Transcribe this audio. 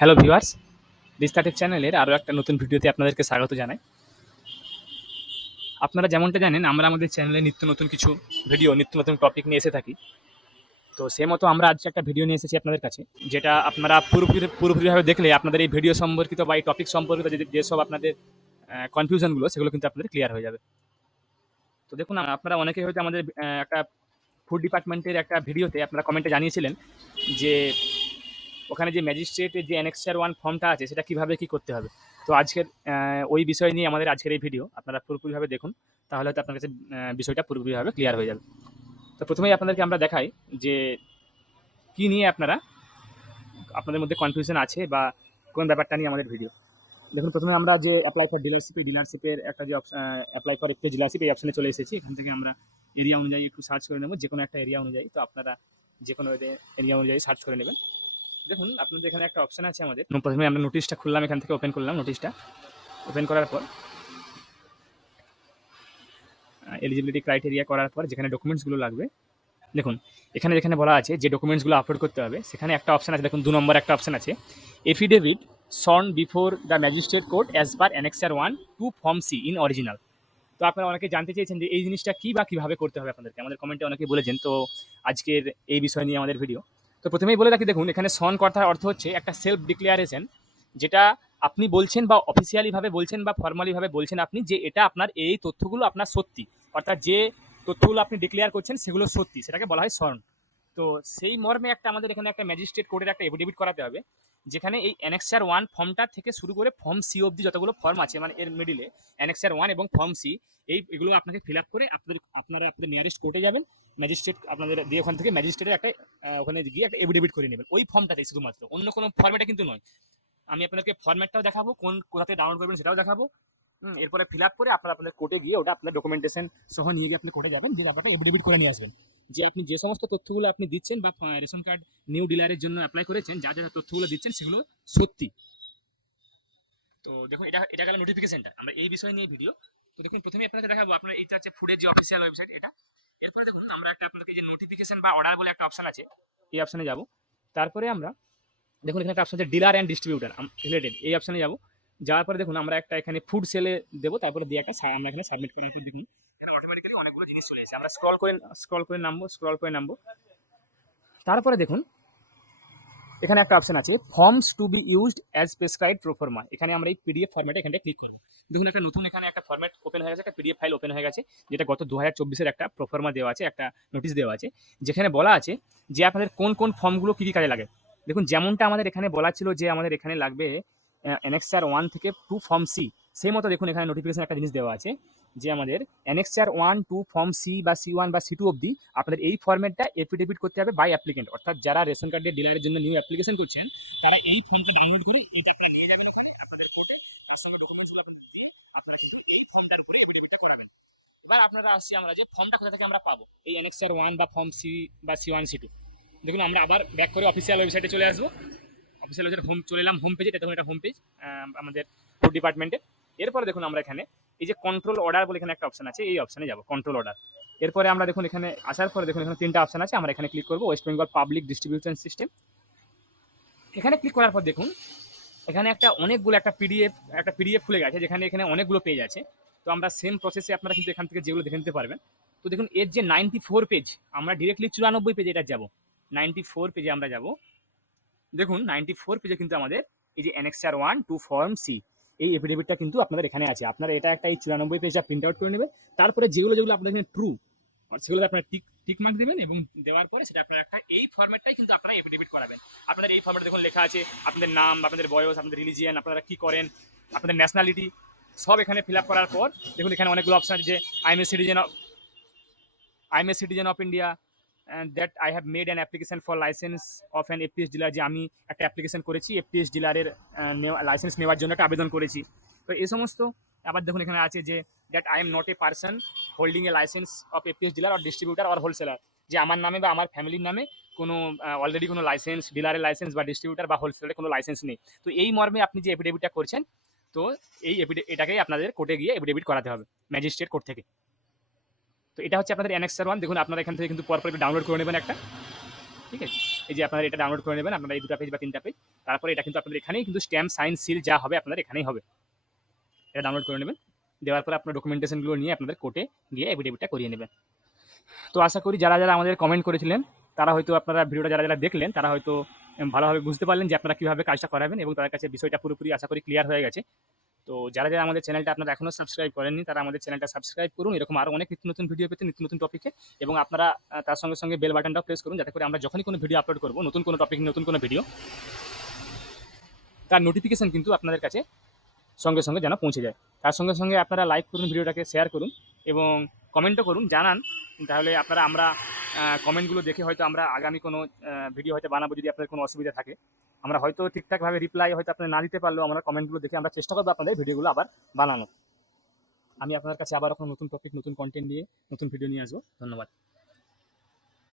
Hello viewers, রিস্তাটেক চ্যানেলের আরও একটা নতুন ভিডিওতে আপনাদেরকে স্বাগত জানাই। আপনারা যেমনটা জানেন আমরা আমাদের চ্যানেলে নিত্য নতুন কিছু ভিডিও, নিত্য নতুন টপিক নিয়ে এসে থাকি। তো সেই মতো আমরা আজকে একটা ভিডিও নিয়ে এসেছি আপনাদের কাছে, যেটা আপনারা পুরোপুরিভাবে দেখলে আপনাদের এই ভিডিও সম্পর্কিত বা এই টপিক সম্পর্কিত যেসব আপনাদের কনফিউশনগুলো সেগুলো কিন্তু আপনাদের ক্লিয়ার হয়ে যাবে। তো দেখুন, আপনারা অনেকেই হয়তো আমাদের একটা ফুড ডিপার্টমেন্টের একটা ভিডিওতে আপনারা কমেন্টে জানিয়েছিলেন যে ওখানে যে ম্যাজিস্ট্রেটের যে অ্যানেক্সার 1 ফর্মটা আছে সেটা কিভাবে কি করতে হবে। তো আজকের ওই বিষয় নিয়ে আমাদের আজকের এই ভিডিও। আপনারা পুরোপুরিভাবে দেখুন, তাহলে হয়তো আপনার কাছে বিষয়টা পুরোপুরিভাবে ক্লিয়ার হয়ে যাবে। তো প্রথমেই আপনাদেরকে আমরা দেখাই যে কি নিয়ে আপনাদের মধ্যে কনফিউশন আছে বা কোন ব্যাপারটা নিয়ে আমাদের ভিডিও। দেখুন, প্রথমে আমরা যে অ্যাপ্লাই ফর ডিলারশিপের একটা যে অ্যাপ্লাই ফর এফপি ডিলারশিপ এই অপশনে চলে এসেছি। এখান থেকে আমরা এরিয়া অনুযায়ী একটু সার্চ করে নেব, যে কোনো একটা এরিয়া অনুযায়ী। তো আপনারা যে কোনো এরিয়া অনুযায়ী সার্চ করে নেবেন। দেখুন, আপনাদের এখানে একটা অপশন আছে আমাদের। প্রথমে আমরা নোটিশটা খুললাম, এখান থেকে ওপেন করলাম। নোটিশটা ওপেন করার পর এলিজিবিলিটি ক্রাইটেরিয়া করার পর যেখানে ডকুমেন্টসগুলো লাগবে, দেখুন এখানে যেখানে বলা আছে যে ডকুমেন্টসগুলো আপলোড করতে হবে, সেখানে একটা অপশন আছে। দেখুন 2 নম্বর একটা অপশন আছে, affidavit sworn before the magistrate court as per annexure 1 to form C in original. তো আপনারা অনেকে জানতে চেয়েছেন যে এই জিনিসটা কী বা কীভাবে করতে হবে আপনাদেরকে, আমাদের কমেন্টে অনেকেই বলেছেন। তো আজকের এই বিষয় নিয়ে আমাদের ভিডিও। তো প্রথমেই বলে রাখি, দেখুন এখানে সন কথার অর্থ হচ্ছে একটা সেলফ ডিক্লারেশন, যেটা আপনি বলছেন বা অফিসিয়ালিভাবে বলছেন বা ফর্মালিভাবে বলছেন আপনি যে এটা আপনার এই তথ্যগুলো আপনার সত্যি, অর্থাৎ যে তথ্যগুলো আপনি ডিক্লেয়ার করছেন সেগুলো সত্যি, সেটাকে বলা হয় সর্ন। তো সেই মর্মে একটা আমাদের এখানে একটা ম্যাজিস্ট্রেট কোর্টের একটা এফিডেভিট করাতে হবে, যেখানে এই অ্যানেক্সার 1 ফর্মটা থেকে শুরু করে ফর্ম সি অবধি যতগুলো ফর্ম আছে, মানে এর মিডিলে অ্যানেক্সার 1 এবং ফর্ম সি, এগুলো আপনাকে ফিল আপ করে আপনারা আপনাদের নিয়ারেস্ট কোর্টে যাবেন। ম্যাজিস্ট্রেট আপনাদের দিয়ে ওখান থেকে ম্যাজিস্ট্রেটের একটা ওখানে গিয়ে একটা এফিডেভিট করে নেবেন ওই ফর্মটাতেই শুধুমাত্র, অন্য কোনো ফর্মেটে কিন্তু নয়। আমি আপনাদেরকে ফর্ম্যাটটাও দেখাবো, কোথাতে ডাউনলোড করবেন সেটাও দেখাবো। এরপরে ফিল আপ করে আপনাদের কোর্টে গিয়ে ওটা আপনার ডকুমেন্টেশন সহ নিয়ে গিয়ে আপনি কোর্টে যাবেন, যে আপনাকে এফিডেভিট করে নিয়ে আসবেন যে আপনি যে সমস্ত তথ্যগুলো আপনি দিচ্ছেন বা রেশন কার্ড নিউ ডিলারের জন্য অ্যাপ্লাই করেছেন, যা যা তথ্যগুলো দিচ্ছেন সেগুলো সত্যি। তো দেখুন, এটা গেল নোটিফিকেশনটা, আমরা এই বিষয় নিয়ে ভিডিও। তো দেখুন, প্রথমে আপনাকে দেখাবো আপনার এইটা হচ্ছে ফুডের যে অফিসিয়াল ওয়েবসাইট এটা। এরপরে দেখুন আমরা একটা আপনাকে যে নোটিফিকেশন বা অর্ডার বলে একটা অপশন আছে, এই অপশনে যাব। তারপরে আমরা দেখুন এখানে একটা অপশন আছে ডিলার অ্যান্ড ডিস্ট্রিবিউটার রিলেটেড, এই অপশনে যাব। যাওয়ার পরে দেখুন আমরা একটা এখানে ফুড সেলে দেবো, তারপরে দিয়ে একটা আমরা এখানে সাবমিট করার পর দেখুন এখানে অটোমেটিক্যালি অনেকগুলো জিনিস চলে এসেছে। আমরা স্ক্রল করে নামবো। তারপরে দেখুন এখানে একটা অপশন আছে forms to be used as prescribed proforma. এখানে আমরা এই পিডিএফ ফরম্যাটে এখানে ক্লিক করবো। দেখুন একটা নতুন এখানে একটা ফরম্যাট ওপেন হয়ে গেছে, একটা পিডিএফ ফাইল ওপেন হয়ে গেছে, যেটা গত 2024-এর একটা প্রোফর্মা দেওয়া আছে, একটা নোটিশ দেওয়া আছে, যেখানে বলা আছে যে আপনাদের কোন কোন ফর্মগুলো কী কী কাজে লাগে। দেখুন যেমনটা আমাদের এখানে বলা ছিল যে আমাদের এখানে লাগবে অ্যানেক্সার 1 থেকে 2 ফর্ম সি, সেই মতো দেখুন এখানে নোটিফিকেশন একটা জিনিস দেওয়া আছে যে আমাদের অ্যানেক্সার 1 2 ফর্ম সি বা C1 বা C2 অবধি আপনাদের এই ফর্মেটটা এফিডেভিট করতে হবে বাই অ্যাপ্লিকেন্ট, অর্থাৎ যারা রেশন কার্ডের ডিলারের জন্য নিউ অ্যাপ্লিকেশন করছেন তারা এই ফর্মটা ডাউনলোড করে এইটাকে নিয়ে যাবেন আপনাদের কোর্টে। তার সঙ্গে ডকুমেন্টসগুলো আপনি দিয়ে আপনারা কিন্তু এই ফর্মটার উপরে এফিডেভিটটা করাবেন। এবার আপনারা আসছি আমরা যে ফর্মটা কোথা থেকে আমরা পাবো, এই অ্যানেক্সার 1 বা ফর্ম সি বা C1 C2। দেখুন আমরা আবার ব্যাক করে অফিসিয়াল ওয়েবসাইটে চলে আসবো। অফিসিয়াল ওয়েবসাইটে চলে এলাম হোম পেজে। দেখুন এটা হোম পেজ আমাদের ফুড ডিপার্টমেন্টের। এরপরে দেখুন আমরা এখানে এই যে কন্ট্রোল অর্ডার বলে এখানে একটা অপশন আছে, এই অপশনে যাবো কন্ট্রোল অর্ডার। এরপরে আমরা দেখুন এখানে আসার পরে দেখুন এখানে 3টা অপশন আছে, আমরা এখানে ক্লিক করবো West Bengal public distribution system. এখানে ক্লিক করার পর দেখুন এখানে অনেকগুলো একটা পিডিএফ খুলে গেছে, যেখানে এখানে অনেকগুলো পেজ আছে। তো আমরা সেম প্রসেসে আপনারা কিন্তু এখান থেকে যেগুলো দেখে নিতে পারবেন। তো দেখুন এর যে 94 পেজ, আমরা ডিরেক্টলি 94 পেজে এটা যাবো। 94 পেজে আমরা যাব। দেখুন 94 পেজে কিন্তু আমাদের এই যে অ্যানেক্সার 1 টু ফর্ম সি, এই এফিডেভিটটা কিন্তু আপনাদের এখানে আছে। আপনারা এটা একটা এই 94 পেজটা প্রিন্ট আউট করে নেবেন। তারপরে যেগুলো আপনাদের এখানে ট্রু, সেগুলো আপনারা টিক মার্ক দেবেন এবং দেওয়ার পরে সেটা আপনারা একটা এই ফরম্যাটটাই কিন্তু আপনারা এফিডেভিট করাবেন। আপনাদের এই ফরম্যাটে দেখুন লেখা আছে আপনাদের নাম, আপনাদের বয়স, আপনাদের রিলিজিয়ান, আপনারা কি করেন, আপনাদের ন্যাশনালিটি, সব এখানে ফিল আপ করার পর দেখুন এখানে অনেকগুলো অপশন আছে যে I M a citizen of India that I have made an application for licence of an FPS dealer, যে আমি একটা অ্যাপ্লিকেশন করেছি এফপিএস ডিলারের লাইসেন্স নেওয়ার জন্য একটা আবেদন করেছি। তো এই সমস্ত আবার দেখুন এখানে আছে যে that I am not a person holding A licence of FPS dealer or distributor or wholesaler, যে আমার নামে বা আমার ফ্যামিলির নামে কোনো অলরেডি কোনো লাইসেন্স, ডিলারের লাইসেন্স বা ডিস্ট্রিবিউটার বা হোলসেলারের কোনো লাইসেন্স নেই। তো এই মর্মে আপনি যে এফিডেভিটটা করছেন, তো এটাকেই আপনাদের কোর্টে গিয়ে এফিডেভিট করাতে হবে ম্যাজিস্ট্রেট কোর্ট থেকে। তো এটা হচ্ছে আপনাদের অ্যানেক্সার 1। দেখুন আপনারা এখান থেকে কিন্তু পরপর একটু ডাউনলোড করে নেবেন একটা। ঠিক আছে? এই যে আপনারা এটা ডাউনলোড করে নেবেন, আপনারা এই 2টা পেজ বা 3টা পেজ। তারপরে এটা কিন্তু আপনাদের এখানেই কিন্তু স্ট্যাম্প, সাইন, সিল যা হবে আপনাদের এখানেই হবে। এটা ডাউনলোড করে নেবেন। দেওয়ার পরে আপনার ডকুমেন্টেশনগুলো নিয়ে আপনাদের কোর্টে গিয়ে এফিডেভিটটা করিয়ে নেবেন। তো আশা করি যারা আমাদের কমেন্ট করেছিলেন, তারা হয়তো আপনারা ভিডিওটা যারা দেখলেন, তারা হয়তো ভালোভাবে বুঝতে পারলেন যে আপনারা কিভাবে কাজটা করাবেন এবং তাদের কাছে বিষয়টা পুরোপুরি আশা করি ক্লিয়ার হয়ে গেছে। তো যারা আমাদের চ্যানেলটা আপনারা এখনো সাবস্ক্রাইব করেননি, তারা আমাদের চ্যানেলটা সাবস্ক্রাইব করুন। এরকম আরো অনেক নিত্য নতুন ভিডিও পেতে, নিত্য নতুন টপিকে, এবং আপনারা তার সঙ্গে বেল বাটনটাও প্রেস করুন, যাতে করে আমরা যখনই কোনো ভিডিও আপলোড করব, নতুন কোনো টপিক, নতুন কোনো ভিডিও, তার নোটিফিকেশন কিন্তু আপনাদের কাছে সঙ্গে যেন পৌঁছে যায়। তার সঙ্গে আপনারা লাইক করুন, ভিডিওটাকে শেয়ার করুন এবং কমেন্টও করুন, জানান। তাহলে আমরা কমেন্টগুলো দেখে হয়তো আমরা আগামী কোনো ভিডিও হয়তো বানাবো, যদি আপনাদের কোনো অসুবিধা থাকে। আমরা হয়তো ঠিকঠাকভাবে রিপ্লাই হয়তো আপনারা না দিতে পারলেও আমরা কমেন্টগুলো দেখে আমরা চেষ্টা করবো আপনাদের ভিডিওগুলো আবার বানানোর। আমি আপনার কাছে আবার এখন নতুন টপিক, নতুন কন্টেন্ট নিয়ে, নতুন ভিডিও নিয়ে আসবো। ধন্যবাদ।